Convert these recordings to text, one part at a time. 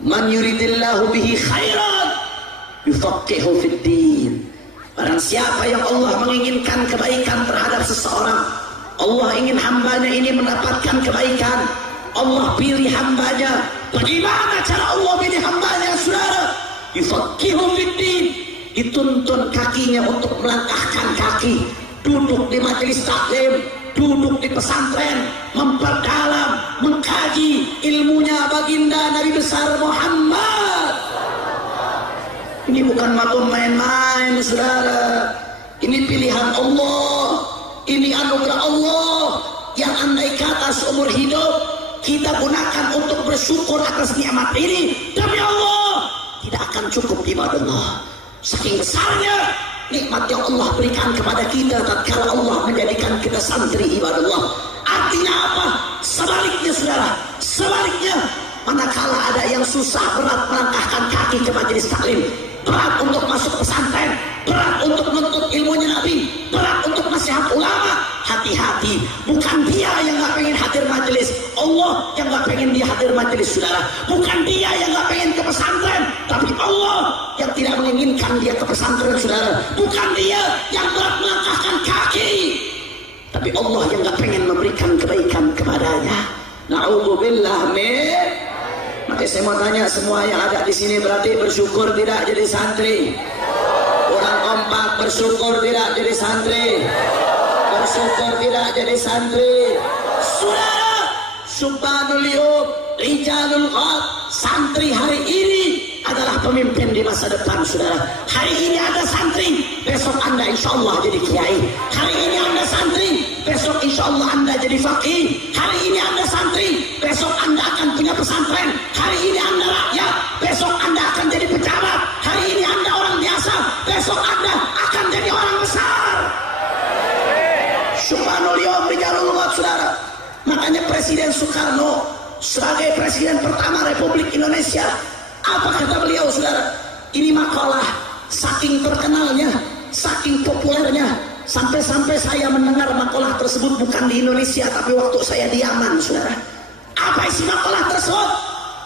Man yuridillahu bihi khairan yufaqihu fid din. Barang siapa yang Allah menginginkan kebaikan terhadap seseorang, Allah ingin hambanya ini mendapatkan kebaikan, Allah pilih hambanya. Bagaimana cara Allah pilih hambanya, saudara? Yufaqihu fid din, dituntun kakinya untuk melangkahkan kaki, duduk di majelis taklim, duduk di pesantren, memperdalam, mengkaji ilmunya baginda Nabi besar Muhammad. Ini bukan maklum main-main, saudara. Ini pilihan Allah, ini anugerah Allah yang andai kata seumur hidup kita gunakan untuk bersyukur atas nikmat ini, demi Allah tidak akan cukup ibadah. Saking besarnya nikmat yang Allah berikan kepada kita tatkala Allah menjadikan kita santri ibadah Allah. Artinya apa? Sebaliknya, saudara, sebaliknya, manakala ada yang susah berat melangkahkan kaki ke majelis taklim, berat untuk masuk pesantren, berat untuk menuntut ilmunya Nabi, berat untuk nasihat ulama, hati-hati, bukan dia yang gak pengen hadir majelis, Allah yang gak pengen dia hadir majelis, saudara. Bukan dia yang gak pengen ke pesantren, tapi Allah yang tidak menginginkan dia ke pesantren, saudara. Bukan dia yang berat melangkahkan kaki, tapi Allah yang gak pengen memberikan kebaikan kepadanya. Na'udzubillah min. Maka saya mau tanya semua yang ada di sini, berarti bersyukur tidak jadi santri? Orang kompak bersyukur tidak jadi santri? Bersyukur tidak jadi santri? Saudara, subhanul yawm rijalul ghad, santri hari ini adalah pemimpin di masa depan, saudara. Hari ini ada santri, besok anda insya Allah jadi kiai. Hari ini anda santri, besok insya Allah anda jadi faqih. Hari ini anda santri, besok anda akan punya pesantren. Hari ini anda rakyat, besok anda akan jadi pejabat. Hari ini anda orang biasa, besok anda akan jadi orang besar. Subhanul yawm rijalul ghad, saudara. Makanya Presiden Soekarno sebagai presiden pertama Republik Indonesia, apa kata beliau, saudara? Ini makalah saking terkenalnya, saking populernya, sampai-sampai saya mendengar makalah tersebut bukan di Indonesia tapi waktu saya di Yaman, saudara. Apa isi makalah tersebut?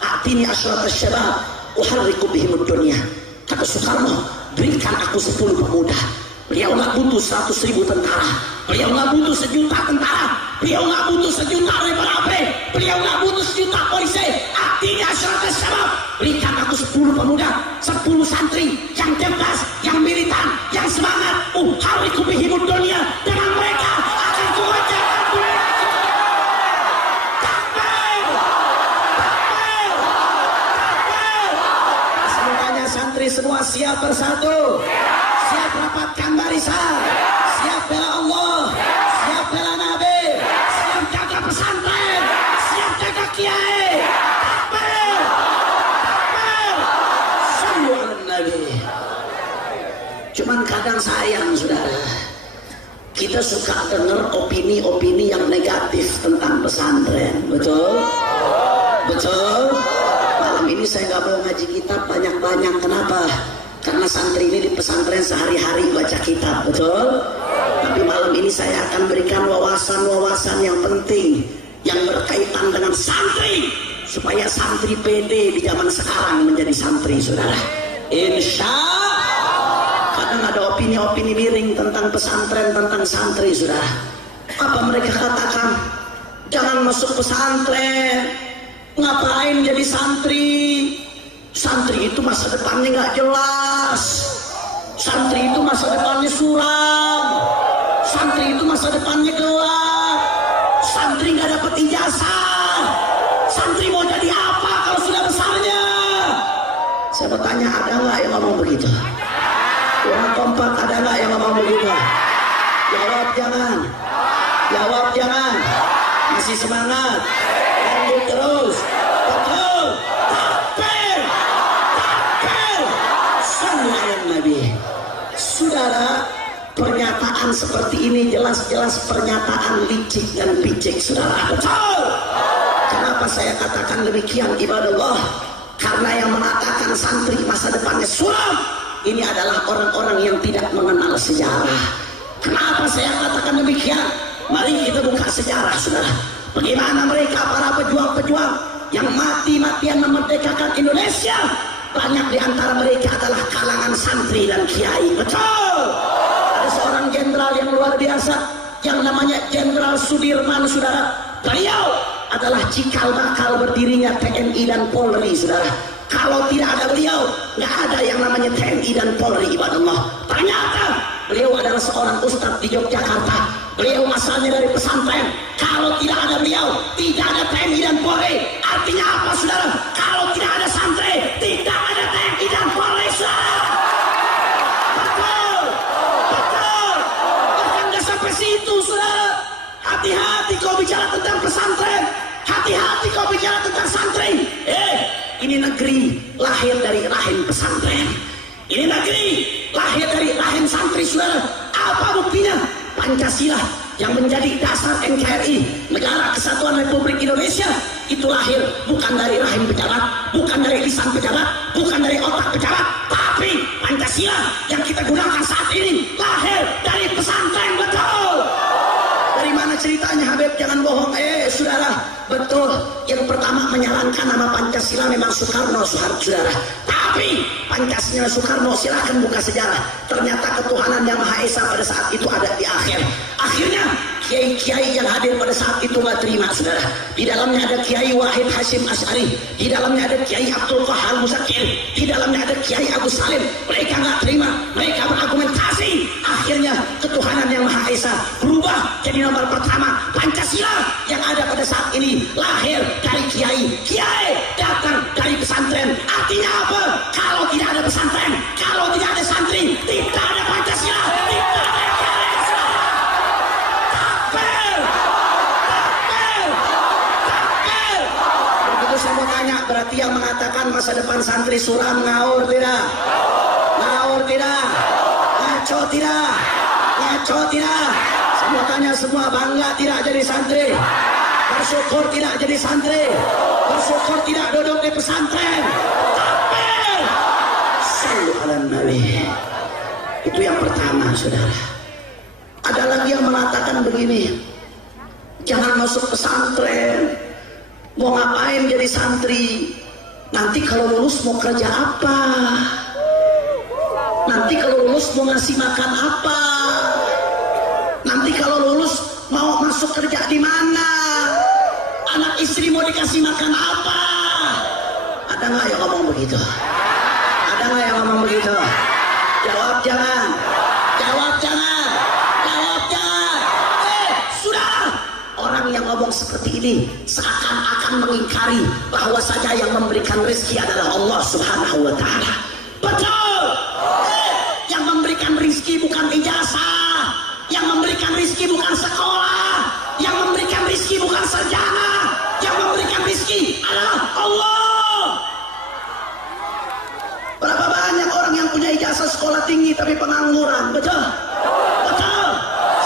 Atini asyratas syabab uharriku bihimud dunya. Kata Soekarno, berikan aku 10 pemuda. Beliau nggak butuh 100.000 tentara, beliau nggak butuh 1 juta tentara, beliau nggak butuh 1 juta riberape, beliau nggak butuh 1 juta polisi. Artinya asyratas syabab, berikan aku 10 pemuda, 10 santri yang cerdas, yang militan, yang semangat. Uhariku bihimud dunya, dengan mereka akan kuwajibkan dunia. Takbir, takbir, takbir. Semuanya santri semua siap bersatu, siap rapatkan barisan, siap bela Allah, siap bela Nabi, siap jaga pesantren, siap jaga kiai. Takbir, takbir, sallu ala Nabi. Cuman kadang sayang, saudara, kita suka dengar opini-opini yang negatif tentang pesantren. Betul? Betul? Malam ini saya nggak mau ngaji kitab banyak-banyak. Kenapa? Karena santri ini di pesantren sehari-hari baca kitab, betul? Tapi malam ini saya akan berikan wawasan-wawasan yang penting yang berkaitan dengan santri, supaya santri pede di zaman sekarang menjadi santri, saudara. Insya Allah. Kadang ada opini-opini miring tentang pesantren, tentang santri, saudara. Apa mereka katakan? Jangan masuk pesantren, ngapain jadi santri? Santri itu masa depannya nggak jelas, santri itu masa depannya suram, santri itu masa depannya gelap, santri nggak dapat ijazah, santri mau jadi apa kalau sudah besarnya? Saya bertanya, ada nggak yang ngomong begitu? Orang kompak ada nggak yang ngomong begitu? Jawab jangan, jawab jangan, masih semangat, lanjut terus, betul. Nabi. Saudara, pernyataan seperti ini jelas-jelas pernyataan licik dan picik, saudara. Betul. Kenapa saya katakan demikian, ibadah Allah? Karena yang mengatakan santri masa depannya suram, ini adalah orang-orang yang tidak mengenal sejarah. Kenapa saya katakan demikian? Mari kita buka sejarah, saudara. Bagaimana mereka para pejuang-pejuang yang mati-matian memerdekakan Indonesia, banyak di antara mereka adalah kalangan santri dan kiai. Betul. Ada seorang jenderal yang luar biasa yang namanya Jenderal Sudirman, saudara. Beliau adalah cikal bakal berdirinya TNI dan Polri, saudara. Kalau tidak ada beliau, nggak ada yang namanya TNI dan Polri, ibadallah. Ternyata beliau adalah seorang ustadz di Yogyakarta. Beliau asalnya dari pesantren. Kalau tidak ada beliau, tidak ada TNI dan Polri. Artinya apa, saudara? Kalau tidak ada santri, tidak ada TNI dan Polri, saudara. Betul, betul. Bahkan nggak sampai situ, saudara. Hati-hati kau bicara tentang pesantren. Hati-hati kau bicara tentang santri. Ini negeri lahir dari rahim pesantren. Ini negeri lahir dari rahim santri, saudara. Apa buktinya? Pancasila yang menjadi dasar NKRI, Negara Kesatuan Republik Indonesia, itu lahir bukan dari rahim pejabat, bukan dari lisan pejabat, bukan dari otak pejabat, tapi Pancasila yang kita gunakan saat ini lahir dari pesantren. Betul. Dari mana ceritanya, Habib? Jangan bohong. Saudara, betul. Yang pertama menyarankan nama Pancasila memang Soekarno, saudara. Tapi Pancasila Soekarno, silahkan buka sejarah. Ternyata ketuhanan yang Maha Esa pada saat itu ada di akhir. Akhirnya kiai-kiai yang hadir pada saat itu nggak terima, saudara. Di dalamnya ada Kiai Wahid Hasyim Asy'ari, di dalamnya ada Kiai Abdul Qahhar Muzakir, di dalamnya ada Kiai Agus Salim. Mereka nggak terima, mereka berargumentasi. Akhirnya ketuhanan yang Maha Esa berubah jadi nomor pertama. Pancasila yang ada pada saat ini lahir dari kiai datang dari pesantren. Artinya apa? Kalau tidak ada pesantren, kalau tidak ada santri, tidak ada Pancasila, tidak ada NKRI. Takbir, takbir, takbir. Begitu saya mau tanya, berarti yang mengatakan masa depan santri suram ngawur tidak? Ngawur tidak? Ngaco tidak? Ngaco tidak? Saya mau tanya semua, bangga tidak jadi santri? Bersyukur tidak jadi santri? Bersyukur tidak duduk di pesantren? Takbir! Sallu ala Nabi. Itu yang pertama, saudara. Ada lagi yang mengatakan begini, jangan masuk pesantren. Mau ngapain jadi santri? Nanti kalau lulus mau kerja apa? Nanti kalau lulus mau ngasih makan apa? Nanti kalau lulus mau masuk kerja di mana? Anak istri mau dikasih makan apa? Ada nggak yang ngomong begitu? Ada nggak yang ngomong begitu? Jawab jangan. Jawab jangan. Jawab jangan. Sudah. Orang yang ngomong seperti ini seakan-akan mengingkari bahwa saja yang memberikan rezeki adalah Allah Subhanahu wa Ta'ala. Betul. Yang memberikan rezeki bukan ijazah, yang memberikan rezeki bukan sekolah, yang memberikan rezeki bukan sarjana, yang memberikan rezeki adalah Allah. Berapa banyak orang yang punya ijazah sekolah tinggi tapi pengangguran? Betul? Betul.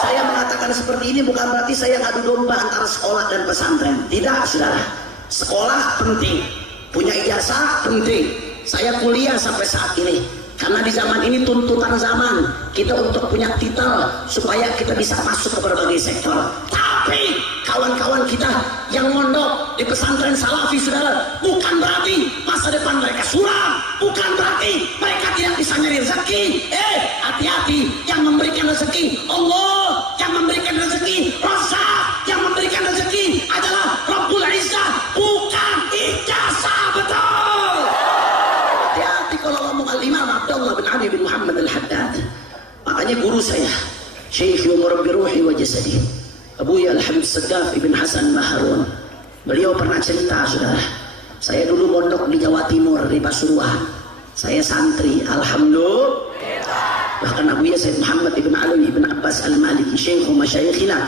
Saya mengatakan seperti ini bukan berarti saya ngadu domba antara sekolah dan pesantren. Tidak, saudara. Sekolah penting, punya ijazah penting. Saya kuliah sampai saat ini karena di zaman ini tuntutan zaman kita untuk punya titel supaya kita bisa masuk ke berbagai sektor. Tapi kawan-kawan kita yang mondok di pesantren salafi, saudara, bukan berarti masa depan mereka suram, bukan berarti mereka tidak bisa nyari rezeki. Hati-hati, yang memberikan rezeki Allah, yang memberikan rezeki Razzaq, yang memberikan rezeki adalah Rabbul Izzah, bukan ijazah. Betul. Hati-hati kalau ngomong Al-Imam Abdullah bin Ali bin Muhammad Al-Haddad. Makanya guru saya Syekh Murabbi Ruhi wa Jasadi, Abuya Al-Habib Saggaf Ibn Hasan Maharun, beliau pernah cerita, saudara, saya dulu mondok di Jawa Timur di Pasuruan, saya santri, alhamdulillah. Bahkan Abuya Sayyid Muhammad Ibn Ali Ibn Abbas Al-Maliki Syekh Masyayikhina,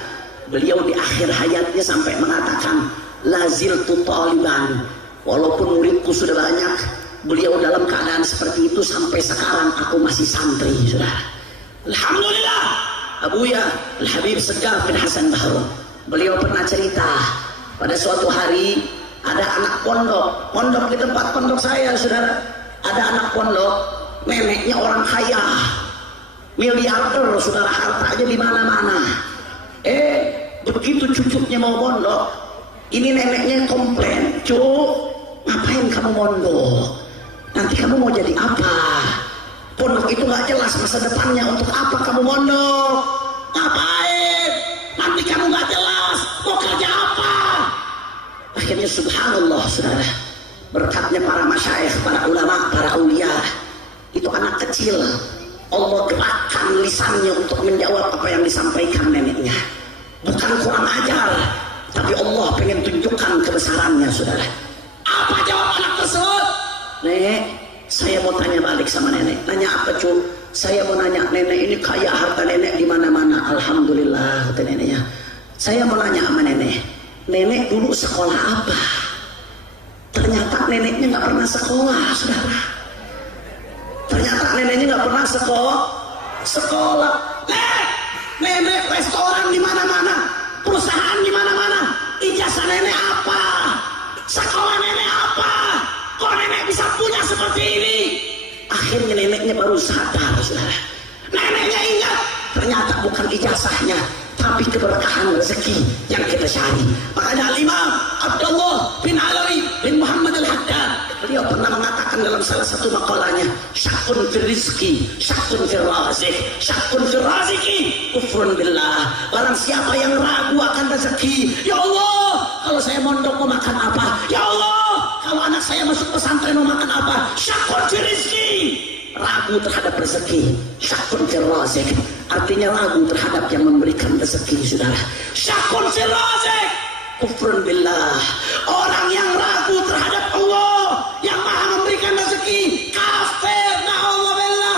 beliau di akhir hayatnya sampai mengatakan laziltu taliban, walaupun muridku sudah banyak, beliau dalam keadaan seperti itu sampai sekarang aku masih santri, saudara. Alhamdulillah. Abuya Al-Habib Saggaf bin Hasan Maharun, beliau pernah cerita pada suatu hari ada anak pondok di tempat pondok saya, saudara. Ada anak pondok, neneknya orang kaya, miliarder, saudara, hartanya di mana-mana. Begitu cucunya mau pondok, Ini neneknya komplain, "Cuk, ngapain kamu mondok? Nanti kamu mau jadi apa? Pondok itu nggak jelas masa depannya, untuk apa kamu mondok? Ngapain? Nanti kamu nggak jelas mau kerja apa?" Akhirnya subhanallah saudara, berkatnya para masyayikh, para ulama, para aulia, itu anak kecil Allah gerakkan lisannya untuk menjawab apa yang disampaikan neneknya. Bukan kurang ajar, tapi Allah pengen tunjukkan kebesarannya saudara. Apa jawab anak tersebut? "Nek, saya mau tanya balik sama nenek." "Nanya apa, Cu?" "Saya mau nanya, nenek ini kaya, harta nenek di mana-mana." "Alhamdulillah," kata neneknya. "Saya mau nanya sama nenek, nenek dulu sekolah apa?" Ternyata neneknya nggak pernah sekolah, saudara. Ternyata neneknya nggak pernah sekolah. Nenek restoran di mana-mana, perusahaan di mana-mana. Ijazah nenek apa? Sekolah nenek apa? Kok nenek bisa punya seperti ini? Akhirnya neneknya baru sadar, saudara. Neneknya ingat, ternyata bukan ijazahnya, tapi keberkahan rezeki yang kita cari. Makanya Imam Abdullah bin Alawi bin Muhammad Al-Haddad, beliau pernah mengatakan dalam salah satu makalahnya, "Syakun fil rizki, syakun fil razik, syakun fil raziki, kufrun billah." Barang siapa yang ragu akan rezeki, "Ya Allah, kalau saya mondok mau makan apa? Ya Allah, kalau anak saya masuk pesantren mau makan apa?" Syakun fil rizki, ragu terhadap rezeki. Syakun fil razik, artinya ragu terhadap yang memberikan rezeki, saudara. Syakun fil razik, kufrun billah, orang yang ragu terhadap Allah yang maha memberikan rezeki, kafir. Na'udzubillah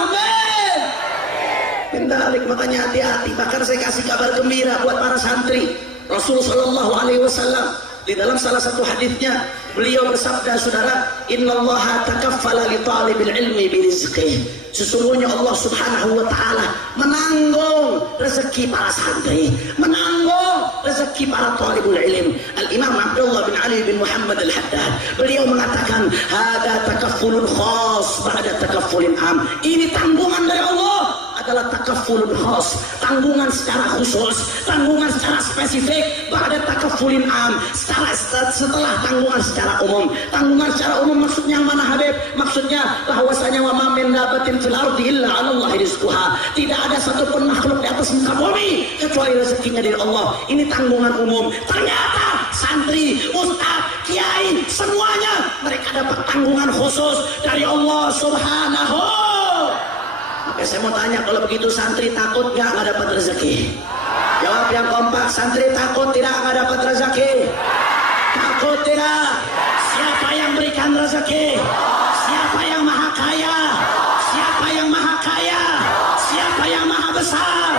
min dzalik. Makanya hati-hati. Bahkan saya kasih kabar gembira buat para santri. Rasul sallallahu alaihi wasallam di dalam salah satu hadisnya beliau bersabda, saudara, "Innallaha takaffala li talibil ilmi birizqih." Sesungguhnya Allah Subhanahu wa taala menanggung rezeki para santri, menanggung rezeki para talibul ilm. Al-Imam Abdullah bin Ali bin Muhammad Al-Haddad, beliau mengatakan, "Hada takaffulun khas ba'da takaffulin am." Ini tanggungan dari Allah adalah takaffulun khas, tanggungan secara khusus, tanggungan secara spesifik, ba'da takaffulin am, setelah tanggungan secara umum. Tanggungan secara umum maksudnya yang mana, Habib? Maksudnya bahwasanya wa ma min dabatin fil ardi illa 'ala Allahi rizquha. Tidak ada satupun makhluk di atas muka bumi kecuali rezekinya dari Allah. Ini tanggungan umum. Ternyata santri, ustaz, kiai, semuanya mereka dapat tanggungan khusus dari Allah Subhanahu. Oke, saya mau tanya, kalau begitu santri takut nggak dapat rezeki? Jawab yang kompak. Santri takut tidak nggak dapat rezeki? Takut tidak? Siapa yang berikan rezeki? Siapa yang maha kaya? Siapa yang maha kaya? Siapa yang maha besar?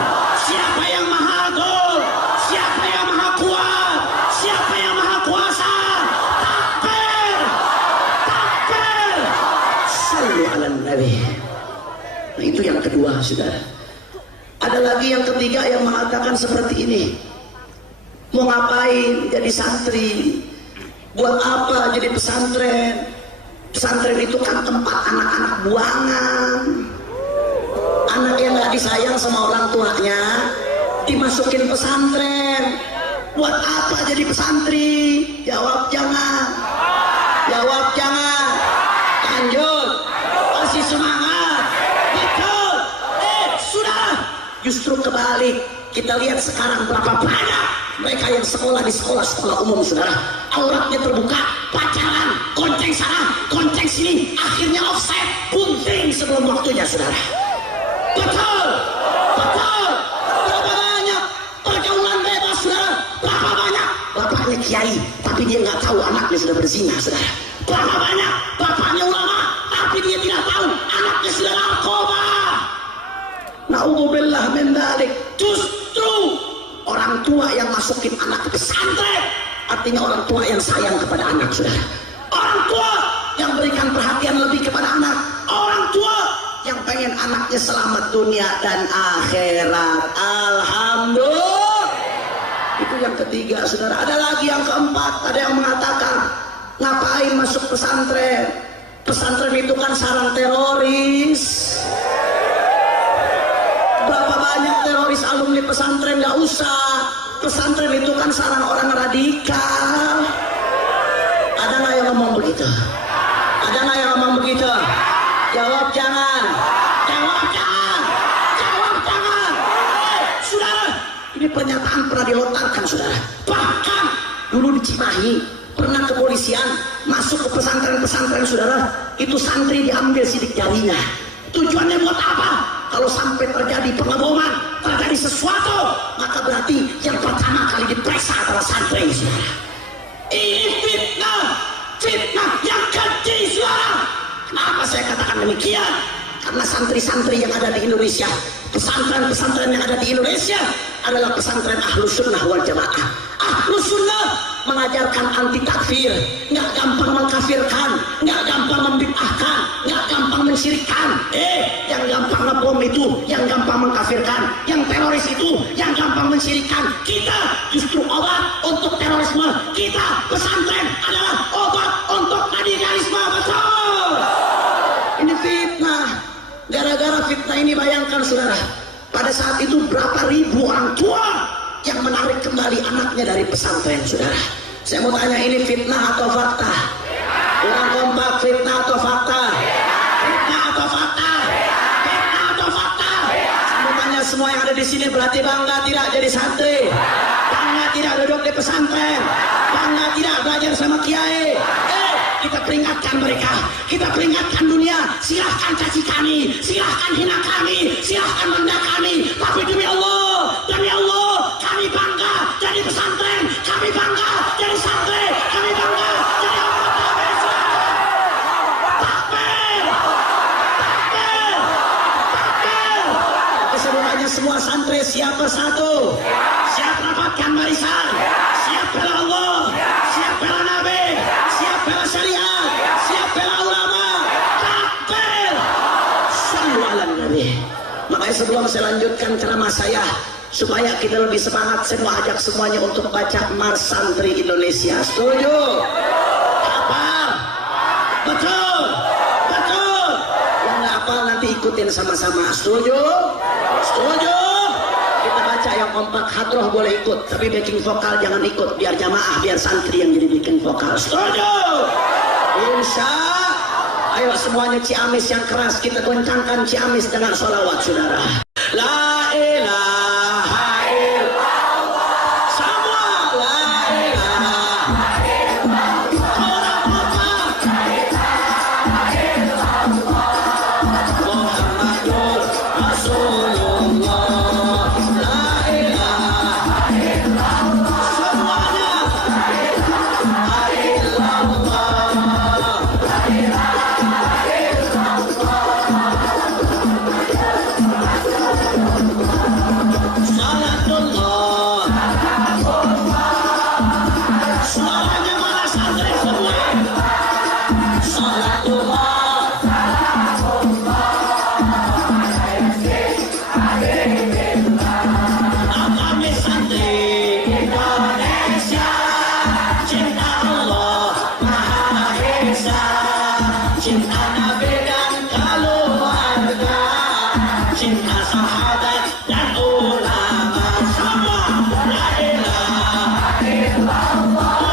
Siapa yang maha agung? Siapa yang maha kuat? Siapa yang maha kuasa? Takbir! Takbir! Sallu ala nabi. Nah, itu yang kedua, saudara. Ada lagi yang ketiga yang mengatakan seperti ini. Mau ngapain jadi santri? Buat apa jadi pesantren? Pesantren itu kan tempat anak-anak buangan. Anak yang gak disayang sama orang tuanya dimasukin pesantren. Buat apa jadi pesantri? Jawab jangan. Jawab jangan. Lanjut. Masih semangat. Betul. Sudah. Justru kebalik. Kita lihat sekarang berapa banyak mereka yang sekolah di sekolah-sekolah umum, saudara. Auratnya terbuka, pacaran, konceng sana, konceng sini, akhirnya offset, bunting sebelum waktunya, saudara. Betul, betul. Berapa banyak pergaulan bebas, saudara? Berapa banyak bapaknya kiai, tapi dia nggak tahu anaknya sudah berzina, saudara. Berapa banyak bapaknya ulama, tapi dia tidak tahu anaknya sudah narkoba. Na'udzubillah min dzalik. Justru orang tua yang masukin anak ke pesantren, artinya orang tua yang sayang kepada anak, saudara. Orang tua yang berikan perhatian lebih kepada anak. Orang tua yang pengen anaknya selamat dunia dan akhirat. Alhamdulillah. Itu yang ketiga, saudara. Ada lagi yang keempat. Ada yang mengatakan, ngapain masuk pesantren? Pesantren itu kan sarang teroris. Berapa banyak teroris alumni pesantren? Gak usah. Pesantren itu kan sarang orang radikal. begitu? Ada nggak yang ngomong begitu? Jawab jangan. Jawab jangan. Jawab jangan. Saudara, ini pernyataan pernah dilontarkan saudara. Bahkan dulu di Cimahi pernah kepolisian masuk ke pesantren-pesantren saudara, itu santri diambil sidik jarinya. Tujuannya buat apa? Kalau sampai terjadi pengeboman, terjadi sesuatu, maka berarti yang pertama kali diperiksa adalah santri saudara. Ini fitnah, fitnah yang keji saudara. Kenapa saya katakan demikian? Karena santri-santri yang ada di Indonesia, pesantren-pesantren yang ada di Indonesia adalah pesantren Ahlus Sunnah wal Jamaah. Ahlus Sunnah mengajarkan anti takfir, nggak gampang mengkafirkan, nggak gampang membid'ahkan, nggak gampang mensyirikkan. Yang gampang ngebom itu, yang gampang mengkafirkan, yang teroris itu, yang gampang mensyirikkan. Kita justru obat untuk terorisme. Kita pesantren adalah obat untuk radikalisme. Betul. Ini fitnah. Gara-gara fitnah ini bayangkan saudara, pada saat itu berapa ribu orang tua yang menarik kembali anaknya dari pesantren saudara. Saya mau tanya, ini fitnah atau fakta? Kurang kompak, fitnah atau fakta? Fitnah atau fakta? Fitnah atau fakta? Saya mau tanya semua yang ada di sini, berarti bangga tidak jadi santri? Bangga tidak duduk di pesantren? Bangga tidak belajar sama kiai? Kita peringatkan mereka, kita peringatkan dunia, silahkan caci kami, silahkan hina kami, silahkan rendah kami, tapi demi Allah, kami bangga jadi pesantren, kami bangga jadi santri, kami bangga jadi anggota BSI. Takbir, takbir, takbir. Keseluruhannya semua santri siap bersatu, siap rapatkan barisan, siap bela Allah, siap bela Nabi, siap bela syariat, siap bela ulama. Takbir, sallu ala Nabi. Makanya sebelum saya lanjutkan ceramah saya, supaya kita lebih semangat, saya mau ajak semuanya untuk baca Mars Santri Indonesia. Setuju? Hafal? Betul? Betul? Yang nggak hafal nanti ikutin sama-sama. Setuju? Setuju? Kita baca yang kompak, hadroh boleh ikut, tapi backing vokal jangan ikut, biar jamaah, biar santri yang jadi backing vokal. Setuju? Insya. Ayo semuanya Ciamis yang keras, kita goncangkan Ciamis dengan sholawat saudara. La ilaha illallah. Semua la ilaha illallah. Muhammadur Rasulullah. La ilaha illallah. Semuanya la ilaha illallah. Suaranya mana santri semua? Salatullah. Kami santri Indonesia, cinta Allah Maha Esa, cinta Nabi dan keluarga, cinta sahabat dan ulama. Semua la ilaha illallah.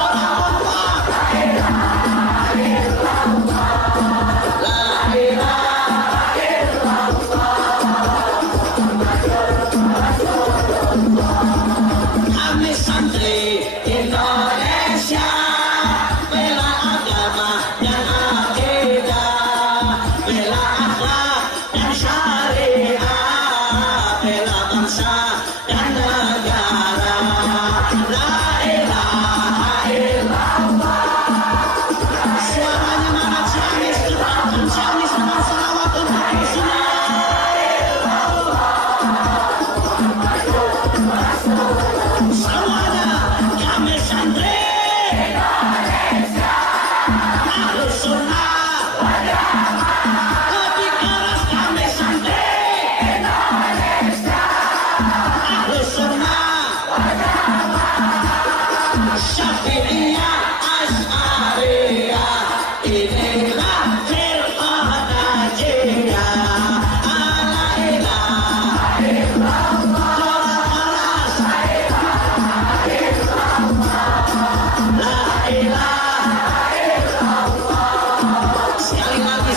Kami santri Indonesia, bela agama dan akidah,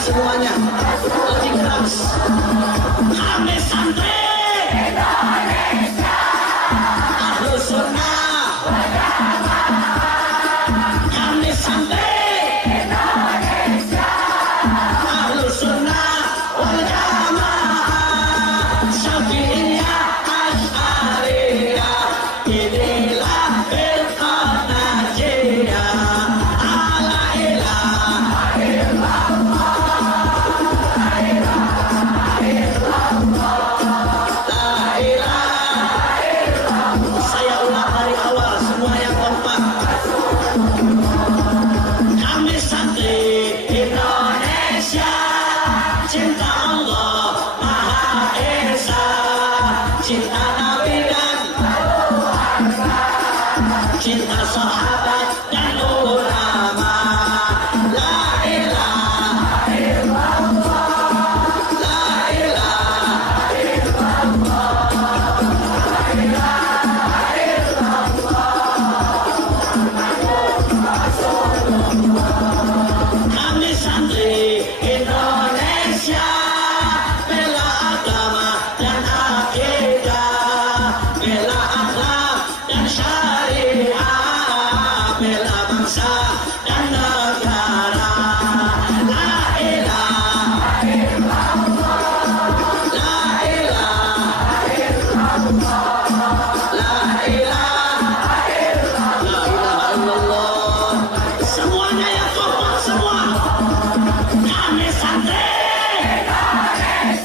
semuanya. Lebih keras. Kami santri Indonesia, Ahlus Sunnah. Kami santri Indonesia, Ahlus Sunnah wal Jamaah. Syafi'iyah, Asy'ariyah, inilah firqah najiyah. La ilaha Saya ulang dari awal, semua yang kompak. Kami santri Indonesia, cinta Allah Maha Esa, cinta Nabi dan cinta sahabat dan ulama. La ilaha illallah, la ilaha Kami santri Indonesia, bela agama dan akidah, bela akhlak dan syariah, bela bangsa dan negara. La ilaha illallah, la ilaha illallah, la ilaha illallah. Semuanya yang kompak semua. Kami santri Indonesia.